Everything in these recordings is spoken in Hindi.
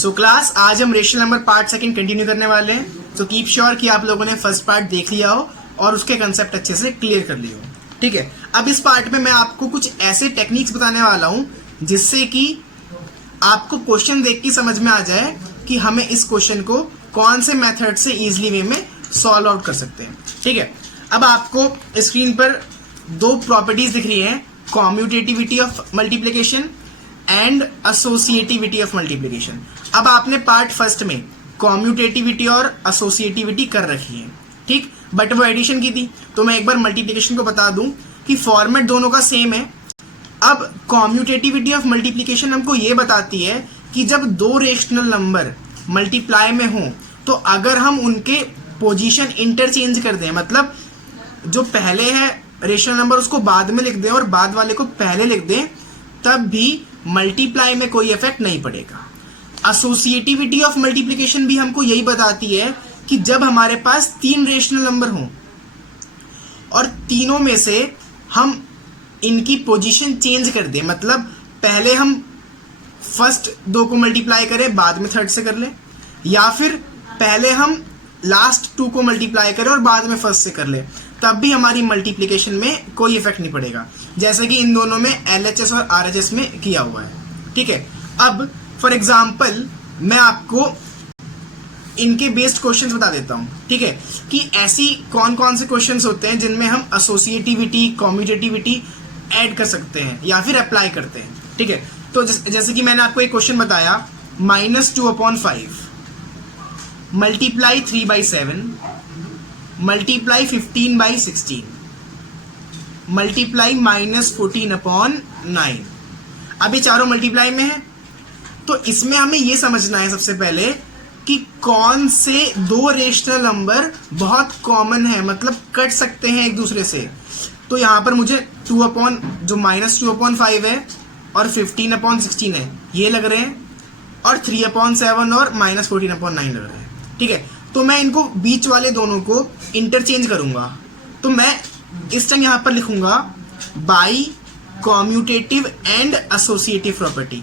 सो क्लास आज हम rational number part second continue करने वाले हैं। सो कीप श्योर कि आप लोगों ने फर्स्ट पार्ट देख लिया हो और उसके कंसेप्ट अच्छे से क्लियर कर लिए हो। ठीक है, अब इस पार्ट में मैं आपको कुछ ऐसे टेक्निक्स बताने वाला हूं जिससे कि आपको क्वेश्चन देख के समझ में आ जाए कि हमें इस क्वेश्चन को कौन से मेथड से इजिली वे में सॉल्व आउट कर सकते हैं। ठीक है, अब आपको स्क्रीन पर दो प्रॉपर्टीज दिख रही हैं, कॉम्यूटेटिविटी of multiplication and associativity of multiplication. अब आपने पार्ट फर्स्ट में कॉम्यूटेटिविटी और एसोसिएटिविटी कर रखी है, ठीक, बट वो एडिशन की थी। तो मैं एक बार मल्टीप्लिकेशन को बता दूं कि फॉर्मेट दोनों का सेम है। अब कॉम्यूटेटिविटी ऑफ मल्टीप्लिकेशन हमको ये बताती है कि जब दो रेशनल नंबर मल्टीप्लाई में हों तो अगर हम उनके पोजीशन इंटरचेंज कर दें, मतलब जो पहले है रेशनल नंबर उसको बाद में लिख दें और बाद वाले को पहले लिख दें, तब भी मल्टीप्लाई में कोई इफेक्ट नहीं पड़ेगा। एसोसिएटिविटी ऑफ मल्टीप्लिकेशन भी हमको यही बताती है कि जब हमारे पास तीन रेशनल नंबर हों और तीनों में से हम इनकी पोजीशन चेंज कर दें, मतलब पहले हम फर्स्ट दो को मल्टीप्लाई करें बाद में थर्ड से कर लें, या फिर पहले हम लास्ट टू को मल्टीप्लाई करें और बाद में फर्स्ट से कर लें, तब भी हमारी मल्टीप्लिकेशन में कोई इफेक्ट नहीं पड़ेगा, जैसे कि इन दोनों में LHS और RHS में किया हुआ है। ठीक है, अब फॉर एग्जाम्पल मैं आपको इनके बेस्ड क्वेश्चंस बता देता हूं। ठीक है, कि ऐसी कौन कौन से क्वेश्चंस होते हैं जिनमें हम एसोसिएटिविटी कॉम्यूटेटिविटी ऐड कर सकते हैं या फिर अप्लाई करते हैं। ठीक है, तो जैसे कि मैंने आपको एक क्वेश्चन बताया, -2/5 मल्टीप्लाई 3/7 मल्टीप्लाई 15/16 मल्टीप्लाई -14/9। अब ये चारों मल्टीप्लाई में है, तो इसमें हमें ये समझना है सबसे पहले कि कौन से दो रेशनल नंबर बहुत कॉमन है, मतलब कट सकते हैं एक दूसरे से। तो यहाँ पर मुझे जो -2/5 है और 15/16 है ये लग रहे हैं, और 3/7 और -14/9 लग रहे हैं। ठीक है, तो मैं इनको बीच वाले दोनों को इंटरचेंज करूंगा। तो मैं इस टाइम यहां पर लिखूंगा by commutative and associative property.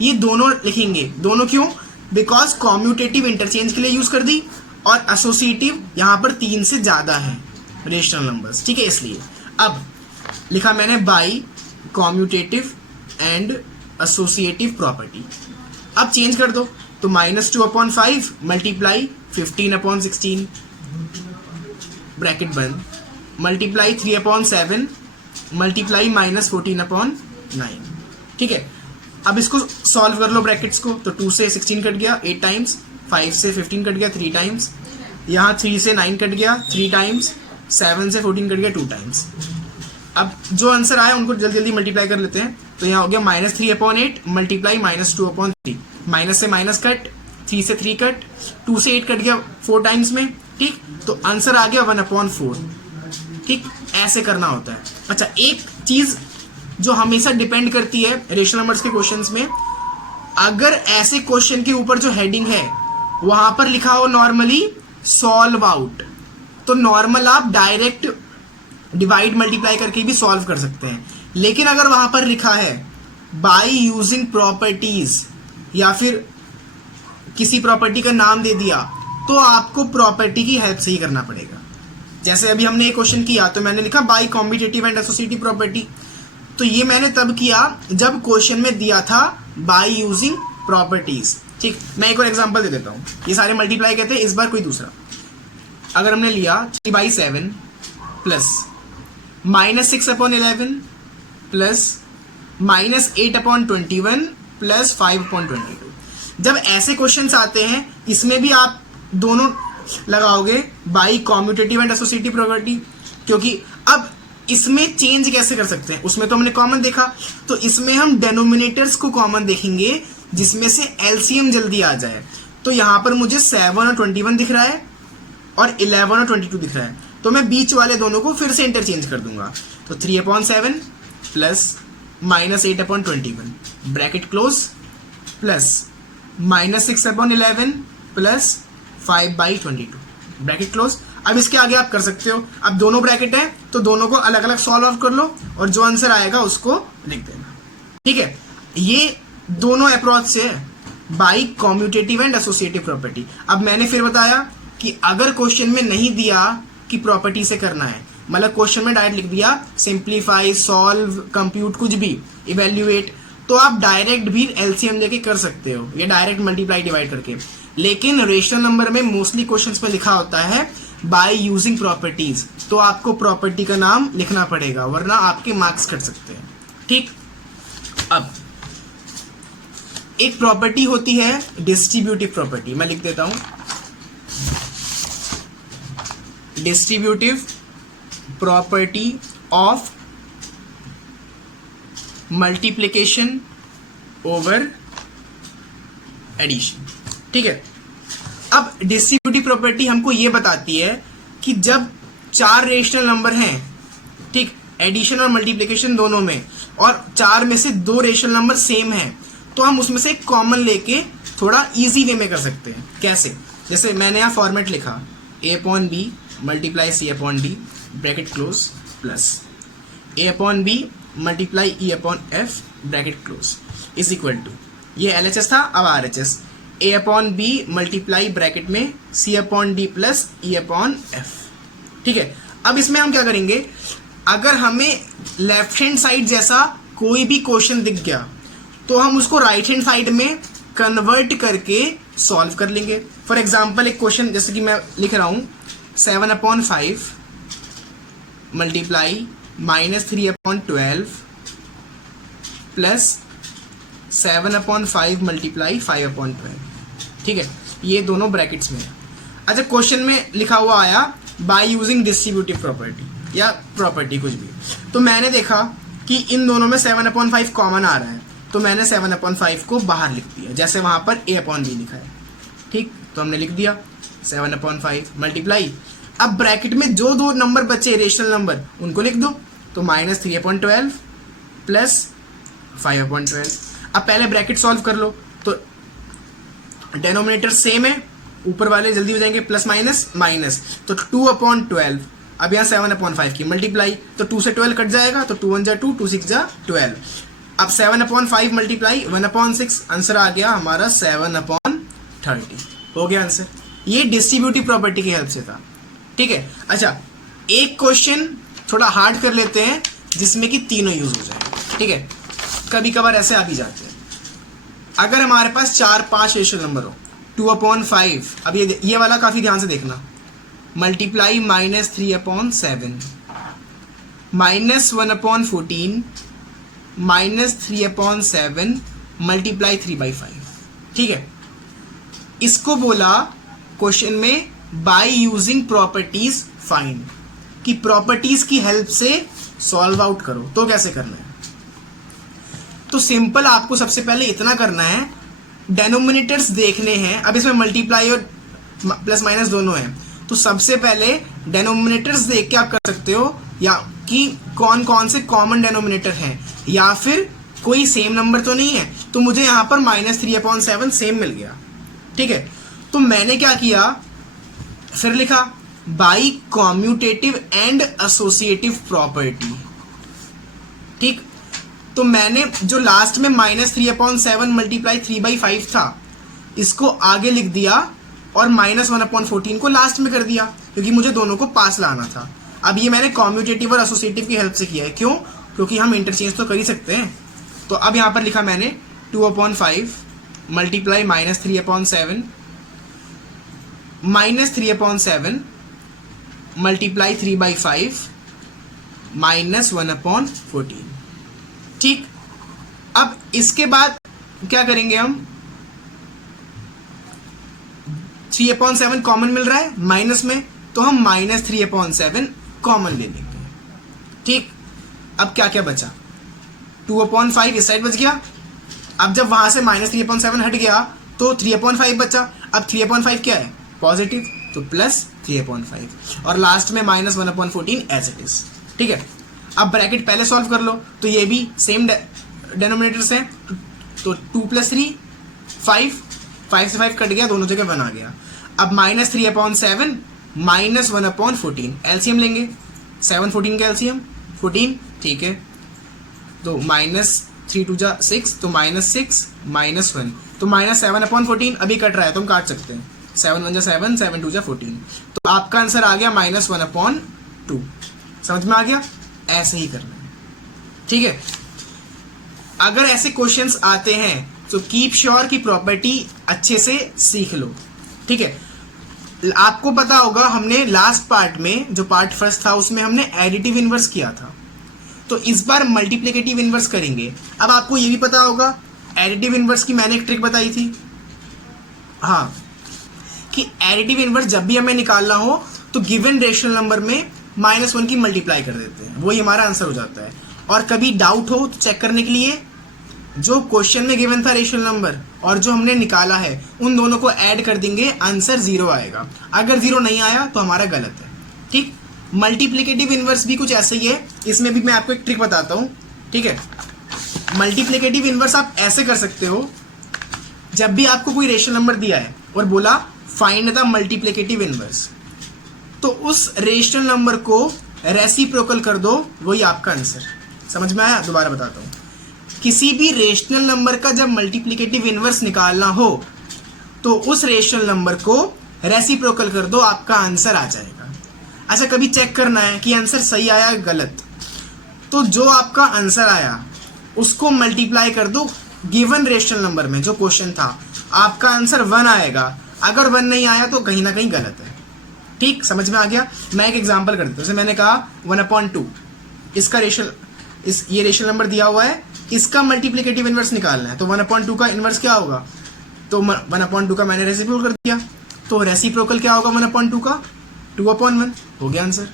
ये दोनों लिखेंगे, दोनों क्यों? बिकॉज कॉम्यूटेटिव इंटरचेंज के लिए यूज कर दी और एसोसिएटिव यहां पर 3 से ज्यादा है रेशनल नंबर्स। ठीक है, इसलिए अब लिखा मैंने by commutative and associative property. अब चेंज कर दो, तो -2/5 मल्टीप्लाई 15/16 ब्रैकेट बंद, मल्टीप्लाई 3/7 मल्टीप्लाई -14/9। ठीक है, अब इसको सॉल्व कर लो ब्रैकेट्स को, तो 2 से 16 कट गया 8 टाइम्स, 5 से 15 कट गया 3 टाइम्स, यहाँ 3 से 9 कट गया 3 टाइम्स, 7 से 14 कट गया 2 टाइम्स। अब जो आंसर आया उनको जल्दी जल्दी मल्टीप्लाई कर लेते हैं। तो यहाँ हो गया -3/8 मल्टीप्लाई -2/3, माइनस से माइनस कट, 3 से 3 कट, 2 से 8 कट गया 4 टाइम्स में। ठीक, तो आंसर आ गया 1/4। ठीक, ऐसे करना होता है। अच्छा, एक चीज जो हमेशा डिपेंड करती है रेशनल नंबर्स के क्वेश्चंस में, अगर ऐसे क्वेश्चन के ऊपर जो हेडिंग है वहां पर लिखा हो नॉर्मली सॉल्व आउट, तो नॉर्मल आप डायरेक्ट डिवाइड मल्टीप्लाई करके भी सॉल्व कर सकते हैं। लेकिन अगर वहां पर लिखा है बाय यूजिंग प्रॉपर्टीज या फिर किसी प्रॉपर्टी का नाम दे दिया, तो आपको प्रॉपर्टी की हेल्प से ही करना पड़ेगा। जैसे अभी हमने एक क्वेश्चन किया तो मैंने लिखा by competitive and associative property, तो ये मैंने तब किया जब क्वेश्चन में दिया था बाय यूजिंग प्रॉपर्टीज। ठीक, मैं एक और एग्जांपल दे देता हूं। ये सारे मल्टीप्लाई कहते हैं, इस बार कोई दूसरा। अगर हमने लिया 3/7 प्लस -6/11 प्लस -8/21 प्लस 5/22। जब ऐसे क्वेश्चंस आते हैं इसमें भी आप दोनों लगाओगे by commutative and associative property, क्योंकि अब इसमें चेंज कैसे कर सकते हैं, उसमें तो हमने कॉमन देखा, तो इसमें हम डेनोमिनेटर्स को कॉमन देखेंगे जिसमें से एलसीएम जल्दी आ जाए। तो यहां पर मुझे 7 और 21 दिख रहा है और 11 और 22 दिख रहा है, तो मैं बीच वाले दोनों को फिर से इंटरचेंज कर दूंगा। तो 3/7 plus -8/21 bracket close plus -6/11 plus 5/22 bracket close. अब इसके आगे आप कर सकते हो, अब दोनों ब्रैकेट है तो दोनों को अलग अलग सॉल्व आउट कर लो और जो आंसर आएगा उसको लिख देना। ठीक है, ये दोनों अप्रोच से है। By commutative and associative property. अब मैंने फिर बताया कि अगर क्वेश्चन में नहीं दिया कि प्रॉपर्टी से करना है, मतलब क्वेश्चन में डायरेक्ट लिख दिया सिंप्लीफाई, सॉल्व, कंप्यूट, कुछ भी, इवेल्युएट, तो आप डायरेक्ट भी एलसीएम लेके कर सकते हो या डायरेक्ट मल्टीप्लाई डिवाइड करके। लेकिन रेशनल नंबर में मोस्टली क्वेश्चंस में लिखा होता है बाय यूजिंग प्रॉपर्टीज, तो आपको प्रॉपर्टी का नाम लिखना पड़ेगा वरना आपके मार्क्स कट सकते हैं। ठीक, अब एक प्रॉपर्टी होती है डिस्ट्रीब्यूटिव प्रॉपर्टी, मैं लिख देता हूं distributive property of multiplication over addition. ठीक है, अब डिस्ट्रीब्यूटिव प्रॉपर्टी हमको ये बताती है कि जब चार रेशनल नंबर हैं, ठीक, एडिशन और मल्टीप्लिकेशन दोनों में, और चार में से दो रेशनल नंबर सेम हैं, तो हम उसमें से कॉमन लेके थोड़ा इजी वे में कर सकते हैं। कैसे? जैसे मैंने यहाँ फॉर्मेट लिखा a upon b multiply c upon d bracket close plus a upon b multiply e upon f bracket close is equal to, ये LHS था, अब RHS, a upon b multiply bracket में c upon d plus e upon f। ठीक है, अब इसमें हम क्या करेंगे, अगर हमें लेफ्ट हैंड साइड जैसा कोई भी क्वेश्चन दिख गया तो हम उसको राइट हैंड साइड में कन्वर्ट करके सॉल्व कर लेंगे। फॉर एग्जाम्पल एक क्वेश्चन जैसे कि मैं लिख रहा हूँ 7 upon 5 multiply -3/12 plus 7 upon 5 multiply 5/12। ठीक है, ये दोनों ब्रैकेट्स में है। अच्छा, क्वेश्चन में लिखा हुआ आया बाय यूजिंग डिस्ट्रीब्यूटिव प्रॉपर्टी या प्रॉपर्टी कुछ भी, तो मैंने देखा कि इन दोनों में 7 अपॉन 5 कॉमन आ रहा है, तो मैंने 7 अपॉन 5 को बाहर लिख दिया, जैसे वहां पर a अपॉन बी लिखा है। ठीक, तो हमने लिख दिया 7 अपॉन 5 मल्टीप्लाई, अब ब्रैकेट में जो दो नंबर बचे रेशनल नंबर उनको लिख दो, तो -3/12 प्लस 5/12। अब पहले ब्रैकेट सॉल्व कर लो, तो डेनोमिनेटर सेम है, ऊपर वाले जल्दी हो जाएंगे, प्लस माइनस माइनस, तो 2/12। अब यहाँ 7 अपॉन 5 की मल्टीप्लाई, तो 2 से 12 कट जाएगा, तो 2 1 जा 2, 2 6 जा 12। अब 7 अपॉन 5 मल्टीप्लाई 1/6, आंसर आ गया हमारा 7/30, हो गया आंसर। ये डिस्ट्रीब्यूटिव प्रॉपर्टी की हेल्प से था। ठीक है, अच्छा एक क्वेश्चन थोड़ा हार्ड कर लेते हैं जिसमें कि तीनों यूज हो जाए। ठीक है, कभी कभार ऐसे आ भी जाते हैं। अगर हमारे पास 4-5 रेशनल नंबर हो, 2/5, अब ये वाला काफी ध्यान से देखना, मल्टीप्लाई -3/7 -1/14 -3/7 मल्टीप्लाई 3/5। ठीक है, इसको बोला क्वेश्चन में बाय यूजिंग प्रॉपर्टीज फाइंड, कि प्रॉपर्टीज की हेल्प से सॉल्व आउट करो। तो कैसे करना है, तो सिंपल, आपको सबसे पहले इतना करना है, डेनोमिनेटर्स देखने हैं। अब इसमें मल्टीप्लाई और प्लस माइनस दोनों हैं, तो सबसे पहले डेनोमिनेटर्स देख के आप कर सकते हो, या कि कौन कौन से कॉमन डेनोमिनेटर हैं, या फिर कोई सेम नंबर तो नहीं है। तो मुझे यहाँ पर -3/7 सेम मिल गया। ठीक है, तो मैंने क्या किया, फिर लिखा by commutative and associative property. ठीक, तो मैंने जो लास्ट में -3/7 मल्टीप्लाई 3/5 था, इसको आगे लिख दिया और -1/14 को लास्ट में कर दिया, क्योंकि मुझे दोनों को पास लाना था। अब ये मैंने कॉम्यूटेटिव और एसोसिएटिव की हेल्प से किया है। क्यों? क्योंकि हम इंटरचेंज तो कर ही सकते हैं। तो अब यहाँ पर लिखा मैंने 2/5 मल्टीप्लाई -3/7 -3/7 मल्टीप्लाई 3/5 -1/14। ठीक, अब इसके बाद क्या करेंगे हम, 3/7 कॉमन मिल रहा है माइनस में, तो हम -3/7 कॉमन ले लेंगे। ठीक, अब क्या क्या बचा, 2/5 इस साइड बच गया। अब जब वहां से -3/7 हट गया तो 3/5 बचा। अब 3/5 क्या है, पॉजिटिव, तो प्लस 3/5, और लास्ट में -1/14 एज इट इज। ठीक है, अब ब्रैकेट पहले सॉल्व कर लो, तो ये भी सेम डेनोमिनेटर्स हैं, तो 2 + 3 5, 5 से 5 कट गया, दोनों जगह 1 आ गया। अब -3/7 -1/14 एलसीएम लेंगे, 7 14 का एलसीएम 14। ठीक है, तो -3 2 जा 6, तो -6 -1 तो -7/14 अभी कट रहा है तो हम काट सकते हैं, 7 1 जा 7, 7 2 जा 14, तो आपका आंसर आ गया -1/2। समझ में आ गया? ऐसे ही करना है, ठीक है। अगर ऐसे क्वेश्चंस आते हैं तो कीप श्योर की प्रॉपर्टी अच्छे से सीख लो, ठीक है। आपको पता होगा हमने लास्ट पार्ट में, जो पार्ट फर्स्ट था, उसमें हमने एडिटिव इनवर्स किया था, तो इस बार मल्टीप्लिकेटिव इनवर्स करेंगे। अब आपको ये भी पता होगा एडिटिव इनवर्स की मैंने एक ट्रिक बताई थी, हाँ, कि एडिटिव इनवर्स जब भी हमें निकालना हो तो गिवन रेशनल नंबर में -1 की मल्टीप्लाई कर देते हैं, वही हमारा आंसर हो जाता है। और कभी डाउट हो तो चेक करने के लिए जो क्वेश्चन में गिवन था रेशनल नंबर और जो हमने निकाला है, उन दोनों को ऐड कर देंगे, आंसर 0 आएगा। अगर 0 नहीं आया तो हमारा गलत है, ठीक। मल्टीप्लिकेटिव इनवर्स भी कुछ ऐसे ही है, इसमें भी मैं आपको एक ट्रिक बताता हूँ, ठीक है। मल्टीप्लिकेटिव इनवर्स आप ऐसे कर सकते हो, जब भी आपको कोई रेशनल नंबर दिया है और बोला फाइंड द मल्टीप्लिकेटिव इनवर्स, तो उस रेशनल नंबर को रेसिप्रोकल कर दो, वही आपका आंसर। समझ में आया? दोबारा बताता हूँ, किसी भी रेशनल नंबर का जब मल्टीप्लिकेटिव इनवर्स निकालना हो तो उस रेशनल नंबर को रेसिप्रोकल कर दो, आपका आंसर आ जाएगा। अच्छा, कभी चेक करना है कि आंसर सही आया गलत, तो जो आपका आंसर आया उसको मल्टीप्लाई कर दो गिवन रेशनल नंबर में, जो क्वेश्चन था, आपका आंसर 1 आएगा। अगर 1 नहीं आया तो कहीं ना कहीं गलत है, ठीक। समझ में आ गया? मैं एक एग्जांपल कर देता हूँ, जैसे मैंने कहा 1/2, इसका ये रेशनल नंबर दिया हुआ है, इसका मल्टीप्लिकेटिव इनवर्स निकालना है, तो 1/2 का इनवर्स क्या होगा, तो 1/2 का मैंने रेसिप्रोकल कर दिया, तो रेसिप्रोकल क्या होगा 1/2 का, 2/1, हो गया आंसर।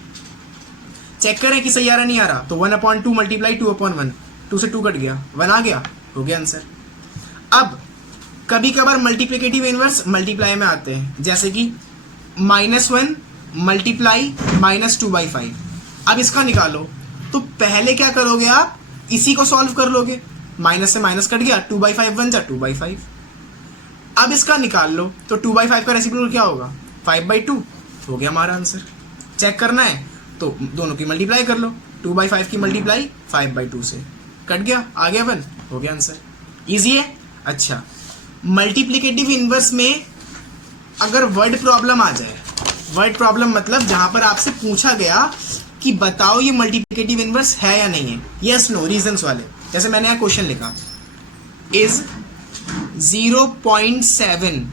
चेक करें कि सही आ रहा नहीं आ रहा, तो 1/2 मल्टीप्लाई 2/1, 2 से 2 कट गया, 1 आ गया, हो गया आंसर। अब कभी कभार मल्टीप्लिकेटिव इनवर्स मल्टीप्लाई में आते हैं, जैसे कि -1 मल्टीप्लाई -2/5। अब इसका निकालो, तो पहले क्या करोगे आप, इसी को सॉल्व कर लोगे, माइनस से माइनस कट गया, 2/5 बन जा 2/5। अब इसका निकाल लो, तो 2/5 का रेसिप्रोकल क्या होगा, 5/2, हो गया हमारा आंसर। चेक करना है तो दोनों की मल्टीप्लाई कर लो, 2/5 की मल्टीप्लाई 5/2 से, कट गया, आ गया 1, हो गया आंसर। इजी है। अच्छा, मल्टीप्लिकेटिव इनवर्स में अगर वर्ड प्रॉब्लम आ जाए, वर्ड प्रॉब्लम मतलब जहां पर आपसे पूछा गया कि बताओ ये मल्टीप्लिकेटिव इनवर्स है या नहीं है, यस नो रीजंस वाले, जैसे मैंने यहाँ क्वेश्चन लिखा, is 0.7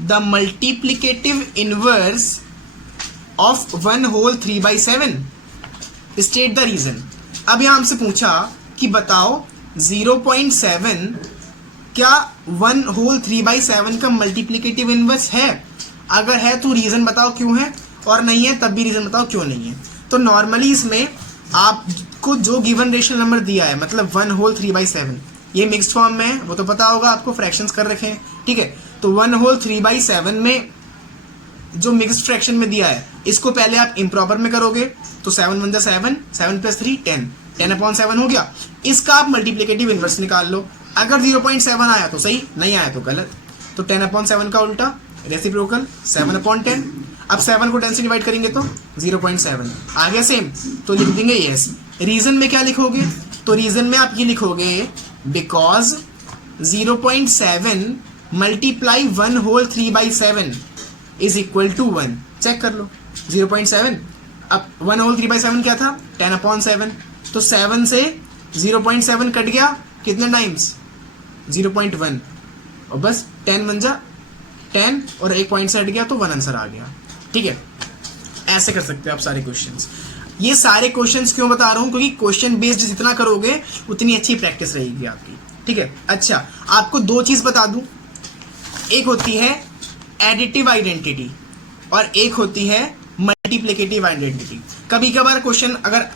the multiplicative inverse of 1/3/7, state the reason. अब यहाँ हमसे पूछा कि बताओ 0.7 क्या 1/3/7 का मल्टीप्लिकेटिव इनवर्स है, अगर है तो रीजन बताओ क्यों है, और नहीं है तब भी रीजन बताओ क्यों नहीं है। तो नॉर्मली इसमें आपको जो गिवन रेशनल नंबर दिया है, मतलब 1/3/7, ये मिक्स्ड फॉर्म में है, वो तो पता होगा आपको, फ्रैक्शंस कर रखे हैं, ठीक है। तो 1/3/7 में जो मिक्स्ड फ्रैक्शन में दिया है, इसको पहले आप इम्प्रॉपर में करोगे, तो 7 1 जा 7, 7 + 3 10, 10/7 हो गया। इसका आप मल्टीप्लिकेटिव इनवर्स निकाल लो, अगर 0.7 आया तो सही, नहीं आया तो गलत, तो 10/7 का उल्टा रेसिप्रोकल 7/10। अब 7 को 10 से डिवाइड करेंगे तो 0.7 आ गया सेम, तो लिख देंगे यस। रीजन में क्या लिखोगे, तो रीजन में आप ये लिखोगे because 0.7 multiply 1/3/7 is equal to 1। Check कर लो 0.7, अब 1/3/7 क्या था, 10/7, तो 7 से 0.7 कट गया कितने टाइम्स, 0.1, और बस 10 बन जा 10, और एक पॉइंट से हट गया तो 1 आंसर आ गया, ठीक है। ऐसे कर सकते हो आप सारे क्वेश्चंस। ये सारे क्वेश्चंस क्यों बता रहा हूं, क्योंकि क्वेश्चन बेस्ड जितना करोगे उतनी अच्छी प्रैक्टिस रहेगी आपकी, ठीक है। अच्छा, आपको 2 चीज बता दूं, एक होती है एडिटिव आइडेंटिटी और एक होती है मल्टीप्लिकेटिव आइडेंटिटी। कभी कभार क्वेश्चन अगर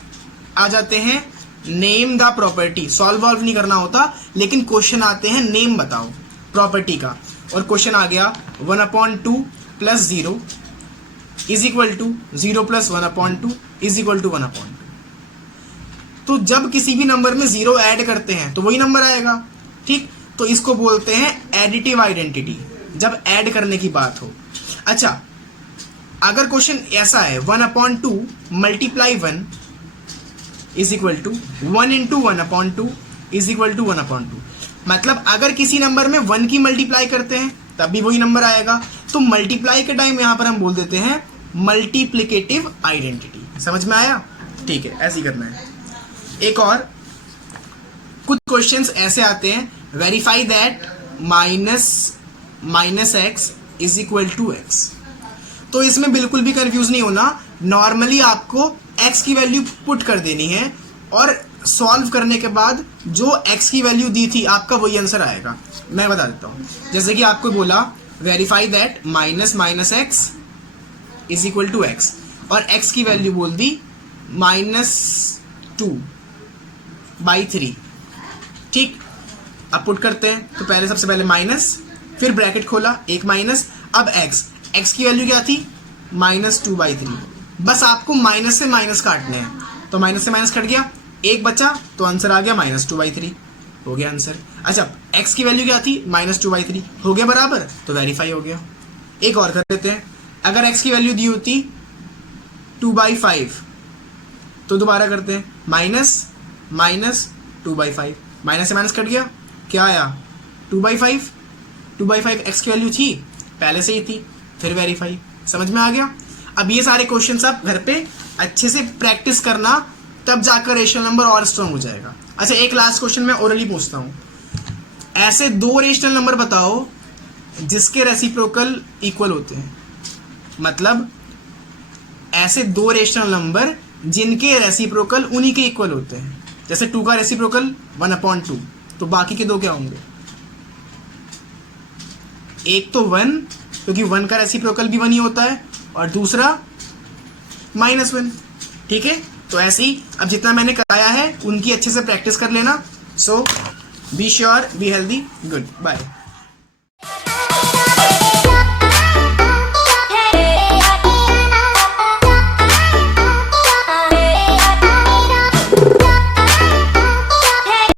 आ जाते हैं name the property, solve valve नहीं करना होता, लेकिन क्वेश्चन आते हैं नेम बताओ प्रॉपर्टी का, और क्वेश्चन आ गया 1/2 + 0 is equal to 0 + 1/2 is equal to 1/2। तो जब किसी भी नंबर में 0 ऐड करते हैं तो वही नंबर आएगा, ठीक। तो इसको बोलते हैं एडिटिव आइडेंटिटी, जब ऐड करने की बात हो। अच्छा, अगर क्वेश्चन ऐसा है 1/2 multiply 1 is equal to 1 × 1/2 is equal to 1/2, मतलब अगर किसी नंबर में 1 की मल्टीप्लाई करते हैं तब भी वही नंबर आएगा। तो मल्टीप्लाई के टाइम यहां पर हम बोल देते हैं मल्टीप्लिकेटिव आइडेंटिटी। समझ में आया? ठीक है, ऐसे ही करना है। एक और कुछ क्वेश्चंस ऐसे आते हैं, verify that minus x is equal to x. तो इसमें बिल्कुल भी कंफ्यूज नहीं होना। नॉर्मली आपको x की वैल्यू पुट कर देनी है और सॉल्व करने के बाद जो x की वैल्यू दी थी आपका वही आंसर आएगा। मैं बता देता हूँ, जैसे कि आपको बोला verify that minus x is equal to x और x की वैल्यू बोल दी -2/3। ठीक, अब पुट करते हैं। तो पहले सबसे पहले माइनस, फिर ब्रैकेट खोला, एक माइनस, अब x की वैल्यू क्या थी -2/3। बस आपको माइनस से माइनस काटने हैं, तो माइनस से माइनस कट गया, एक बचा तो आंसर आ गया -2/3, हो गया आंसर। अच्छा, x की वैल्यू क्या थी -2/3, हो गया बराबर, तो वेरीफाई हो गया। एक और कर लेते हैं, अगर x की वैल्यू दी होती 2/5 तो दोबारा करते हैं, -2/5, माइनस से माइनस कट गया, क्या आया 2/5। 2/5 x की वैल्यू थी, पहले से ही थी, फिर वेरीफाई। समझ में आ गया? अब ये सारे क्वेश्चंस आप घर पे अच्छे से प्रैक्टिस करना, तब जाकर रेशनल नंबर और स्ट्रॉन्ग हो जाएगा। अच्छा, एक लास्ट क्वेश्चन मैं ओरली पूछता हूँ। ऐसे 2 रेशनल नंबर बताओ जिसके रेसिप्रोकल इक्वल होते हैं। मतलब ऐसे 2 रेशनल नंबर जिनके रेसिप्रोकल उन्हीं के इक्वल होते हैं। जैसे 2 का रेसिप्रोकल 1/2, तो बाकी के 2 क्या होंगे? एक तो 1, क्योंकि 1 का रेसिप्रोकल भी 1 ही होता है, और दूसरा -1। ठीक है, तो ऐसे ही अब जितना मैंने कराया है उनकी अच्छे से प्रैक्टिस कर लेना। So be sure, be healthy, good bye.